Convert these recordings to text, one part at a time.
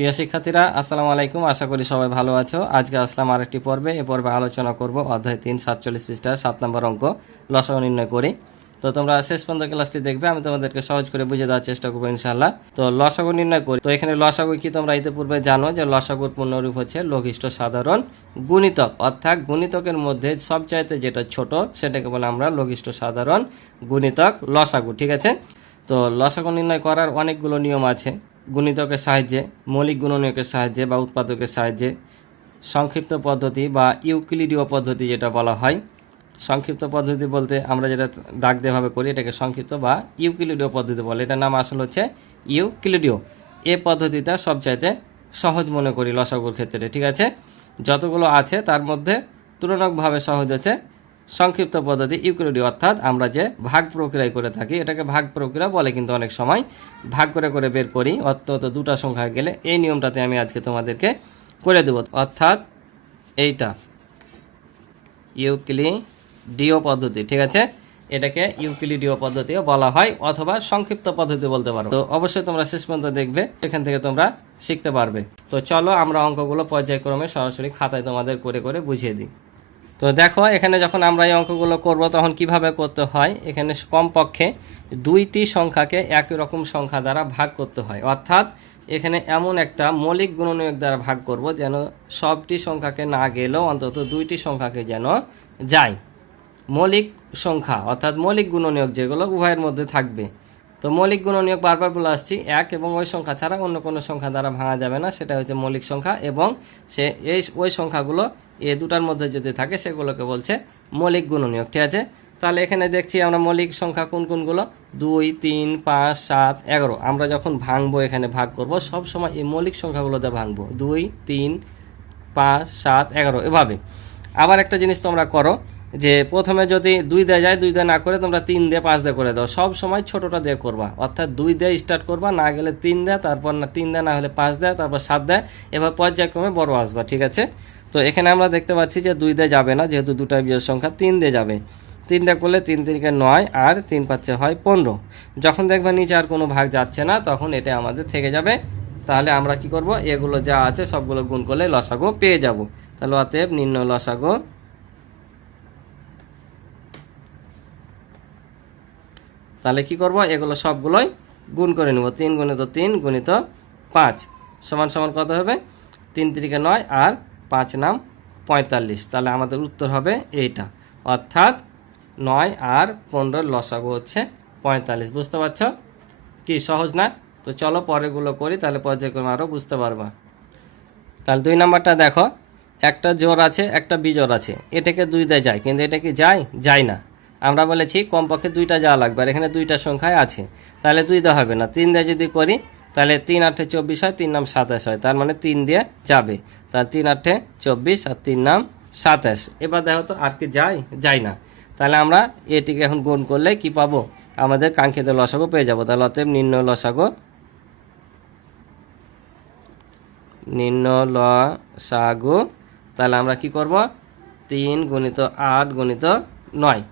প্রিয় শিক্ষার্থীরা, আসসালামু আলাইকুম। আশা করি সবাই ভালো আছো। আজকে আসলাম আরেকটি পর্বে। এ পর্বে আলোচনা করব অধ্যায় 3 47 পৃষ্ঠার 7 নম্বর অঙ্ক লসাগু নির্ণয় করি। তো তোমরা শেষ পর্যন্ত ক্লাসটি দেখবে, আমি তোমাদেরকে সহজ করে বুঝিয়ে দেওয়ার চেষ্টা করবো ইনশাআল্লাহ। তো লসাগু নির্ণয় করি। তো এখানে লসাগু কি তোমরা ইতিপূর্বে জানো যে লসাগুর পূর্ণরূপ হচ্ছে লঘিষ্ঠ সাধারণ গুণিতক, অর্থাৎ গুণিতকের মধ্যে সবচাইতে যেটা ছোট সেটাকে বলে আমরা লঘিষ্ঠ সাধারণ গুণিতক লসাগু। ঠিক আছে। তো লসাগু নির্ণয় করার অনেকগুলো নিয়ম আছে। গুণিতকের সাহায্যে, মৌলিক গুণনীয়কের সাহায্যে বা উৎপাদকের সাহায্যে, সংক্ষিপ্ত পদ্ধতি বা ইউক্লিডীয় পদ্ধতি যেটা বলা হয়। সংক্ষিপ্ত পদ্ধতি বলতে আমরা যেটা দাগ দেভাবে করি এটাকে সংক্ষিপ্ত বা ইউক্লিডীয় পদ্ধতি বলে। এটার নাম আসলে হচ্ছে ইউক্লিডীয়। এই পদ্ধতিটা সবচাইতে সহজ মনে করি লসাগুর ক্ষেত্রে। ঠিক আছে। যতগুলো আছে তার মধ্যে তুলনামূলকভাবে সহজ হচ্ছে সংক্ষিপ্ত পদ্ধতি ইউক্লিডীয়, অর্থাৎ আমরা যে ভাগ প্রক্রিয়া করে থাকি এটাকে ভাগ প্রক্রিয়া বলে, কিন্তু অনেক সময় ভাগ করে করে বের করি। অর্থাৎ দুটা সংখ্যা গেলে এই নিয়মটাতে আমি আজকে তোমাদেরকে করে দেব, অর্থাৎ এইটা ইউক্লিডীয় পদ্ধতি। ঠিক আছে। এটাকে ইউক্লিডীয় পদ্ধতিও বলা হয় অথবা সংক্ষিপ্ত পদ্ধতি বলতে পারো। তো অবশ্যই তোমরা শেষ পর্যন্ত দেখবে, এখান থেকে তোমরা শিখতে পারবে। তো চলো আমরা অঙ্কগুলো পর্যায়ক্রমে সরাসরি খাতায় তোমাদের করে করে বুঝিয়ে দিই। তো দেখো, এখানে যখন আমরা এই অঙ্কগুলো করব তখন কিভাবে করতে হয়। এখানে কমপক্ষে দুইটি সংখ্যাকে একই রকম সংখ্যা দ্বারা ভাগ করতে হয়, অর্থাৎ এখানে এমন একটা মৌলিক গুণনীয়ক দ্বারা ভাগ করব যেন সবটি সংখ্যাকে না গেলেও অন্তত দুইটি সংখ্যাকে যেন যায়। মৌলিক সংখ্যা অর্থাৎ মৌলিক গুণনীয়ক যেগুলো উভয়ের মধ্যে থাকবে। তো মৌলিক গুণনীয়ক বারবার বলে আসছি, এক এবং ওই সংখ্যা ছাড়া অন্য কোনো সংখ্যা দ্বারা ভাঙা যাবে না, সেটা হচ্ছে মৌলিক সংখ্যা। এবং ওই সংখ্যাগুলো এই দুটার মধ্যে যদি থাকে সেগুলোকে বলছে মৌলিক গুণনীয়ক। ঠিক আছে। তাহলে এখানে দেখছি আমরা মৌলিক সংখ্যা কোন কোনগুলো, 2, 3, 5, 7, 11। আমরা যখন ভাঙবো, এখানে ভাগ করব, সব সময় এই মৌলিক সংখ্যাগুলোতে ভাঙবো, 2, 3, 5, 7, 11 এভাবে। আবার একটা জিনিস তোমরা করো যে প্রথমে যদি 2 দিয়ে যায়, 2 দিয়ে না করে তোমরা 3 দিয়ে 5 দিয়ে করে দাও। সব সময় ছোটোটা দিয়ে করবা, অর্থাৎ 2 দিয়ে স্টার্ট করবা, না গেলে 3 দেয়, তারপর না 3 দেয়, না হলে 5 দেয়, তারপর 7 দেয়, এবার পর্যায়ক্রমে বড় আসবা। ঠিক আছে। তো এখানে আমরা দেখতে পাচ্ছি যে 2 দিয়ে যাবে না, যেহেতু দুটাই বিজোড় সংখ্যা, 3 দিয়ে যাবে। 3 দিয়ে করলে 3 3 9 আর 3 5 হয় 15। যখন দেখবা নিচে আর কোনো ভাগ যাচ্ছে না তখন এটা আমাদের থেকে যাবে। তাহলে আমরা কি করব, এগুলো যা আছে সবগুলো গুণ করলে লসাগু পেয়ে যাব। তাহলে অতএব নির্ণয় লসাগু, তাহলে কি করব, এগুলো সবগুলোই গুণ করে নেব। 3 গুণিত 3 গুণিত 5 সমান সমান কত হবে, 3 3 9 আর 5 নাম 45। তাহলে আমাদের উত্তর হবে এইটা, অর্থাৎ 9 আর 15 লসাগু হচ্ছে 45। বুঝতে পারছো কি সহজ না? তো চলো পরেরগুলো করি, তাহলে পর্যায়ক্রমে আরও বুঝতে পারবা। তাহলে 2 নাম্বারটা দেখো, একটা জোড় আছে একটা বিজোড় আছে, এটাকে 2 দিয়ে যায়, কিন্তু এটা কি যায় না। আমরা বলেছি কমপক্ষে 2টা যাওয়া লাগবে, আর এখানে 2টা সংখ্যায় আছে, তাহলে 2 দিয়ে হবে না। 3 দিয়ে যদি করি তাহলে 3 8 24 হয়, 3 নাম 27 হয়, তার মানে 3 দিয়ে যাবে। তাহলে 3 8 24 আর 3 নাম 27। এবার দেখো তো আর কি যায় না। তাহলে আমরা এটিকে এখন গুণ করলে কি পাবো, আমাদের কাঙ্ক্ষিত লসাগু পেয়ে যাব। তাহলে অতএব নির্ণয় লসাগু, তাহলে আমরা কি করব, 3 গুণিত 8 গুণিত 9।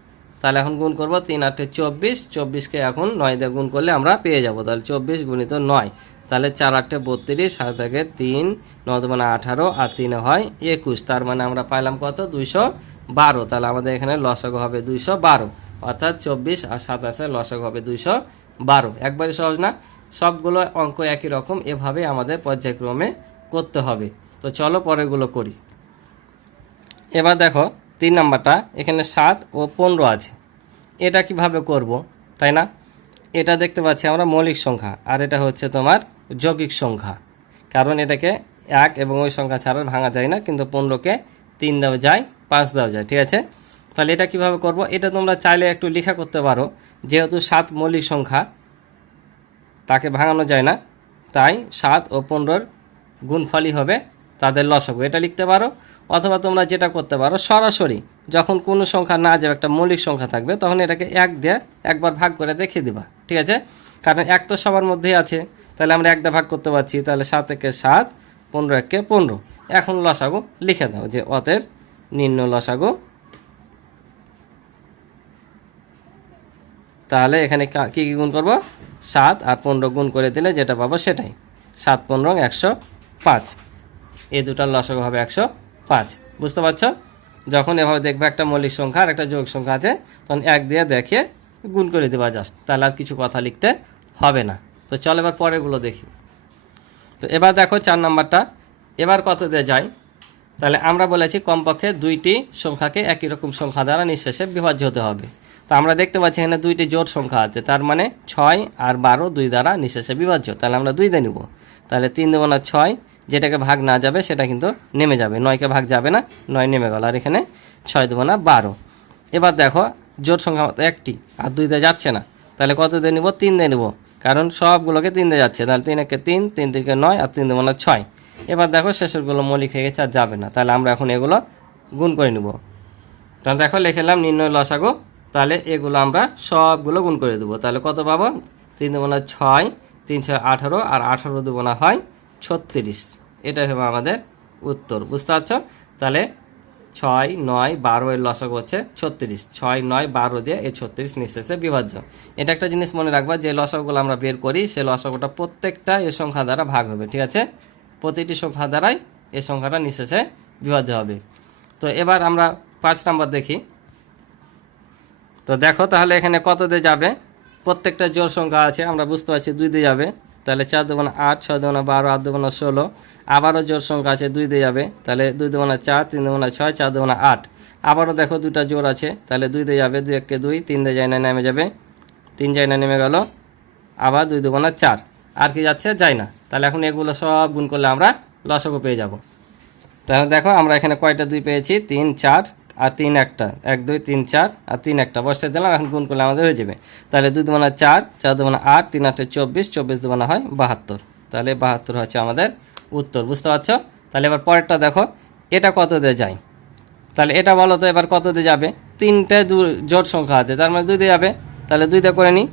তাহলে এখন গুণ করব, 3 8 24, 24কে এখন 9 দিয়ে গুণ করলে আমরা পেয়ে যাব। তাহলে 24 গুণিত 9, তাহলে 4 8 32, 7 থেকে 3 9 মানে 18 আর 3 হয় 21। তার মানে আমরা পাইলাম কত, 212। তাহলে আমাদের এখানে লসাগু হবে 212, অর্থাৎ 24 আর 27 লসাগু হবে 212। একবারে সহজ না? সবগুলো অঙ্ক একই রকম, এভাবে আমাদের পর্যায়ক্রমে করতে হবে। তো চলো পরেরগুলো করি। এবার দেখো 3 নাম্বারটা, এখানে 7 ও 15 আছে, এটা কিভাবে করব, তাই না? এটা দেখতে পাচ্ছি আমরা মৌলিক সংখ্যা, আর এটা হচ্ছে তোমার যৌগিক সংখ্যা, কারণ এটাকে 1 এবং ওই সংখ্যা ছাড়া ভাঙা যায় না, কিন্তু 15কে 3 দেওয়া যায়, 5 দেওয়া যায়। ঠিক আছে। তাহলে এটা কিভাবে করব, এটা তোমরা চাইলে একটু লেখা করতে পারো, যেহেতু 7 মৌলিক সংখ্যা তাকে ভাঙানো যায় না, তাই 7 ও 15 গুণফলই হবে তাদের লসাগু, এটা লিখতে পারো। অথবা তোমরা যেটা করতে পারো, সরাসরি যখন কোনো সংখ্যা না যাবে, একটা মৌলিক সংখ্যা থাকবে, তখন এটাকে 1 দিয়ে একবার ভাগ করে দেখিয়ে দিবা। ঠিক আছে। কারণ 1 তো সবার মধ্যেই আছে, তাহলে আমরা 1 দিয়ে ভাগ করতে পারছি। তাহলে 7 একে 7, 15 একে 15। এখন লসাগু লিখে দাও, যে অতএব নির্ণয় লসাগু। তাহলে এখানে কি গুণ করব, 7 আর 15 গুণ করে দিলে যেটা পাবো সেটাই, 7 15 115। 5, এই দুটার লসাগু হবে 105। বুঝতে পারছো? যখন এভাবে দেখবে একটা মৌলিক সংখ্যা আর একটা যৌগ সংখ্যা আছে, তখন 1 দিয়ে দেখিয়ে গুণ করে দেবা জাস্ট, তাহলে আর কিছু কথা লিখতে হবে না। তো চলো এবার পরেরগুলো দেখি। তো এবার দেখো 4 নাম্বারটা, এবার কত দিয়ে যায়? তাহলে আমরা বলেছি কমপক্ষে দুইটি সংখ্যাকে একই রকম সংখ্যা দ্বারা নিঃশেষে বিভাজ্য হতে হবে। তো আমরা দেখতে পাচ্ছি এখানে দুইটি জোড় সংখ্যা আছে, তার মানে 6 আর 12 দুই দ্বারা নিঃশেষে বিভাজ্য, তাহলে আমরা 2 দিয়ে নিব। তাহলে 3 দেবো না 6, যেটাকে ভাগ না যাবে সেটা কিন্তু নেমে যাবে, 9কে ভাগ যাবে না, 9 নেমে গেল, আর এখানে 6 দেবো না 12। এবার দেখো জোড় সংখ্যা মতো একটি আর 2 দিয়ে যাচ্ছে না, তাহলে কত দিয়ে নিব? 3 দিয়ে নিব, কারণ সবগুলোকে 3 দিয়ে যাচ্ছে, তাহলে 3 একে 3, 3 3কে 9, আর 3 দেবো না 6। এবার দেখো শেষেরগুলো মৌলিক হয়ে গেছে আর যাবে না, তাহলে আমরা এখন এগুলো গুণ করে নিব। তাহলে দেখো লিখলাম নির্ণয় লসাগু, তাহলে এগুলো আমরা সবগুলো গুণ করে দেবো। তাহলে কত পাবো? 3 দেবো না 6, 3 6 18, আর 18 দেবো না হয় 36। এটাই হবে আমাদের উত্তর। বুঝতে পারছো? তাহলে 6 9 12 এর লসাগু হচ্ছে 36, 6 9 12 দিয়ে এই 36 নিঃশেষে বিভাজ্য। এটা একটা জিনিস মনে রাখবা, যে লসাগুগুলো আমরা বের করি সে লসাগুটা প্রত্যেকটা এ সংখ্যা দ্বারা ভাগ হবে, ঠিক আছে? প্রতিটি সংখ্যা দ্বারাই এই সংখ্যাটা নিঃশেষে বিভাজ্য হবে। তো এবার আমরা 5 নাম্বার দেখি। তো দেখো তাহলে এখানে কত দিয়ে যাবে? প্রত্যেকটা জোড় সংখ্যা আছে, আমরা বুঝতে পারছি 2 দিয়ে যাবে, তাহলে 4 দেবো না 8, 6 দেবো না 12, 8 দেবো না 16। আবারও জোড় সংখ্যা আছে 2 দিয়ে যাবে, তাহলে 2 দেবো না 4, 3 দেবো না 6, 4 দেবো না 8। আবারও দেখো দুটা জোড় আছে, তাহলে 2 দিয়ে যাবে, 2 1 2, 3 দিয়ে যায় না, নেমে যাবে, 3 যায় না, নেমে গেল, আবার 2 দেবো না 4, আর কি যাচ্ছে? যায় না। তাহলে এখন এগুলো সব গুণ করলে আমরা লসাগু পেয়ে যাব। তাহলে দেখো আমরা এখানে কয়টা 2 পেয়েছি? 3 4 আর 3 একটা, 1 2 3 4 আর 3 একটা বসতে দিলাম, এখন গুণ করলে আমাদের হয়ে যাবে। তাহলে 2 দেবো না 4, 4 দেবো না 8, 3 8 24, 24 দেবো না হয় 72। তাহলে 72 হচ্ছে আমাদের উত্তর। বুঝতে পারছো? তাহলে এবার পরেরটা দেখো, এটা কত দিয়ে যায়? তাহলে এটা বলো তো এবার কত দিয়ে যাবে? 3টে জোড় সংখ্যা আছে, তার মানে 2 দিয়ে যাবে, তাহলে 2 দিয়ে করে নিই।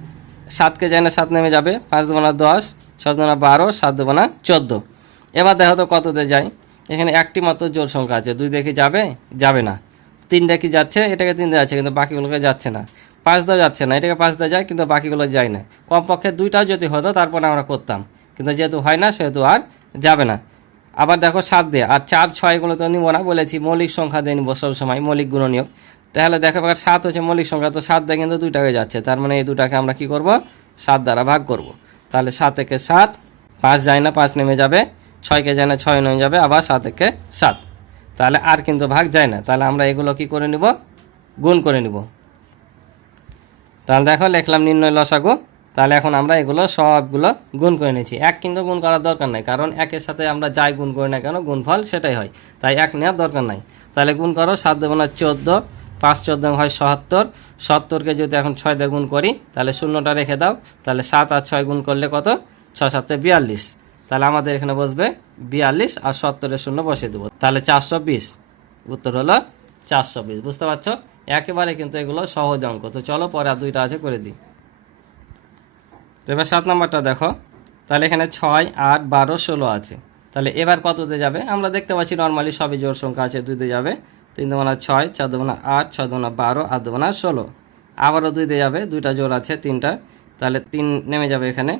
7কে যায় না, 7 নেমে যাবে, 5 দেবো না 10, 6 দেবো না 12, 7 দেবো না 14। এবার দেখো তো কত দিয়ে যায়? এখানে একটি মাত্র জোড় সংখ্যা আছে, 2 দেখি যাবে, যাবে না। 3 দেখি যাচ্ছে, এটাকে 3 দিয়ে যাচ্ছে কিন্তু বাকিগুলোকে যাচ্ছে না। 5 দেওয়া যাচ্ছে না, এটাকে 5 দিয়ে যায় কিন্তু বাকিগুলো যায় না। কমপক্ষে 2টাও যদি হতো তারপরে আমরা করতাম, কিন্তু যেহেতু হয় না সেহেতু আর যাবে না। আবার দেখো 7 দিয়ে, আর 4 6 এগুলো তো নিব না, বলেছি মৌলিক সংখ্যা দিয়ে নিব সবসময়, মৌলিক গুণনীয়ক। তাহলে দেখো এবার 7 হচ্ছে মৌলিক সংখ্যা, তো 7 দিয়ে কিন্তু 2টাকে যাচ্ছে, তার মানে এই 2টাকে আমরা কি করব? 7 দ্বারা ভাগ করব। তাহলে 7 একে 7, 5 যায় না, 5 নেমে যাবে, 6কে যায় না, 6 নেমে যাবে, আবার 7 একে 7। তাহলে আর কিন্তু ভাগ যায় না, তাহলে আমরা এগুলো কি করে নিব? গুণ করে নিব। তাহলে দেখো লিখলাম নির্ণয় লসাগু, তাহলে এখন আমরা এগুলো সবগুলো গুণ করে নিয়েছি। 1 কিন্তু গুণ করার দরকার নাই, কারণ 1-এর সাথে আমরা যাই গুণ করি না কেন গুণফল সেটাই হয়, তাই 1 নেওয়ার দরকার নাই। তাহলে গুণ করো, 7 দেবো না 14, 5 14 হয় 77, 70কে যদি এখন 6 দিয়ে গুণ করি তাহলে শূন্যটা রেখে দাও, তাহলে 7 আর 6 গুণ করলে কত? 6 7 42। তাহলে আমাদের এখানে বসবে 42, আর 70-এর শূন্য বসিয়ে দেবো, তাহলে 420। উত্তর হলো 420। বুঝতে পারছো? একেবারে কিন্তু এগুলো সহজ অঙ্ক। তো চলো পরে আর 2টা আছে করে দিই। তো এবার 7 নাম্বারটা দেখো, তাহলে এখানে 6 8 12 16 আছে, তাহলে এবার কততে যাবে? আমরা দেখতে পাচ্ছি নর্মালি সবই জোড় সংখ্যা আছে, 2 দিয়ে যাবে, 3 দেবো না 6, 4 দেবো না 8, 6 দেবো না 12, 8 দেবো না 16। আবারও 2 দিয়ে যাবে, 2টা জোড় আছে 3টা, তাহলে 3 নেমে যাবে এখানে,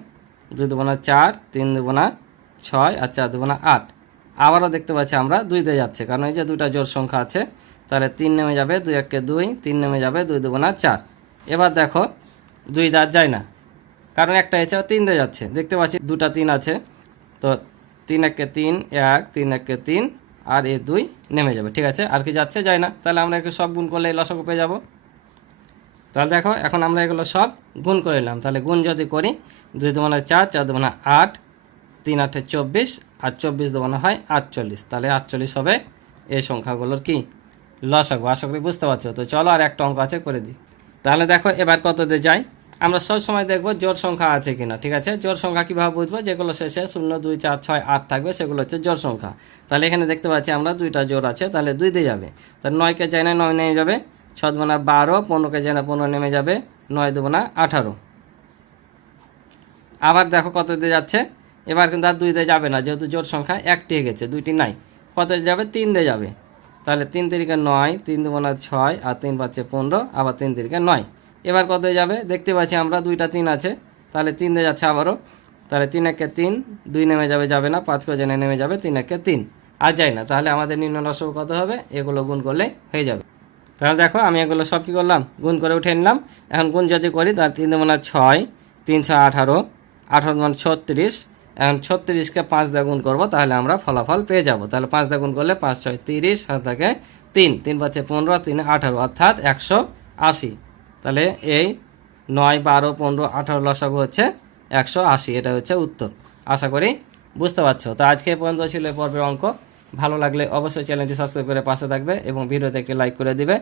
2 দেবো না 4, 3 দেবো না 6, আর 4 দেবো না 8। আবারও দেখতে পাচ্ছি আমরা 2 দিয়ে যাচ্ছে, কারণ এই যে 2টা জোড় সংখ্যা আছে, তাহলে 3 নেমে যাবে, 2 1 2, 3 নেমে যাবে, 2 দেবো না 4। এবার দেখো 2 দাঁত যায় না, কারণ একটা এছাড়া 3 দিয়ে যাচ্ছে, দেখতে পাচ্ছি 2টা 3 আছে, তো 3 1 3, 1 3 1 3, আর এই 2 নেমে যাবে, ঠিক আছে? আর কি যাচ্ছে? যায় না। তাহলে আমরা একে সব গুণ করলে এই লসাগু পেয়ে যাব। তাহলে দেখো এখন আমরা এগুলো সব গুণ করে নিলাম, তাহলে গুণ যদি করি, 2 দেবো না 4, 4 দেবো না 8, 3 8 24, আর 24 দেবো না হয় 48। তাহলে 48 হবে এই সংখ্যাগুলোর কি লসাগু। আশা করি বুঝতে পারছো। তো চলো আর একটা অঙ্ক আছে করে দিই। তাহলে দেখো এবার কত দিয়ে যায়? আমরা সব সময় দেখবো জোড় সংখ্যা আছে কিনা, ঠিক আছে? জোড় সংখ্যা কীভাবে বুঝবো? যেগুলো শেষে 0 2 4 6 8 থাকবে সেগুলো হচ্ছে জোড় সংখ্যা। তাহলে এখানে দেখতে পাচ্ছি আমরা 2টা জোড় আছে, তাহলে 2 দিয়ে যাবে, তাহলে 9কে যায় না, 9 নেমে যাবে, 6 দেবো না 12, 15কে যায় না, 15 নেমে যাবে, 9 দেবো না 18। আবার দেখো কত দিয়ে যাচ্ছে, এবার কিন্তু আর 2 দিয়ে যাবে না, যেহেতু জোড় সংখ্যা একটি হয়ে গেছে, 2টি নাই। কত দিয়ে যাবে? 3 দিয়ে যাবে, তাহলে 3 তিরিকে 9, 3 দেবো না 6, আর 3 5 15, আবার 3 তিরিকে 9। এবার কত যাবে? দেখতে পাচ্ছি আমরা 2টা 3 আছে, তাহলে 3 দিয়ে যাচ্ছে আবারও, তাহলে 3 একে 3, 2 নেমে যাবে, যাবে না, 5 জনে নেমে যাবে, 3 একে 3, আর যায় না। তাহলে আমাদের নির্ণয় লসাগু কত হবে? এগুলো গুণ করলে হয়ে যাবে। তাহলে দেখো আমি এগুলো সব কী করলাম, গুণ করে উঠে নিলাম। এখন গুণ যদি করি তাহলে 3 দুগুণে 6, 3 6 18, 18 মানে 36। এখন 36কে 5 দিয়ে গুণ করবো, তাহলে আমরা ফলাফল পেয়ে যাব। তাহলে 5 দিয়ে গুণ করলে 5 6 30, হাতে থাকে 3, 3 5 15, 3 18, অর্থাৎ 180। তাহলে এই 9 12 15 18 লসাগু হচ্ছে 180, এটা হচ্ছে উত্তর। আশা করি বুঝতে পারছো। তো আজকে এই পর্যন্ত ছিল এই পর্বের অঙ্ক। ভালো লাগলে অবশ্যই চ্যানেলটি সাবস্ক্রাইব করে পাশে থাকবে এবং ভিডিওতে একটি লাইক করে দিবে।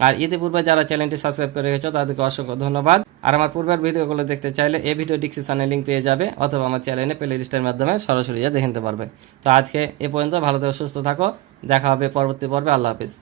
আর ইতিপূর্বে যারা চ্যানেলটি সাবস্ক্রাইব করে রেখেছো তাদেরকে অসংখ্য ধন্যবাদ। আর আমার পূর্বের ভিডিওগুলো দেখতে চাইলে এই ভিডিও ডিসক্রিপশনে লিঙ্ক পেয়ে যাবে, অথবা আমার চ্যানেলে প্লে লিস্টের মাধ্যমে সরাসরি দেখে নিতে পারবে। তো আজকে এ পর্যন্ত, ভালো থেকো, সুস্থ থাকো, দেখা হবে পরবর্তী পর্বে। আল্লাহ হাফিজ।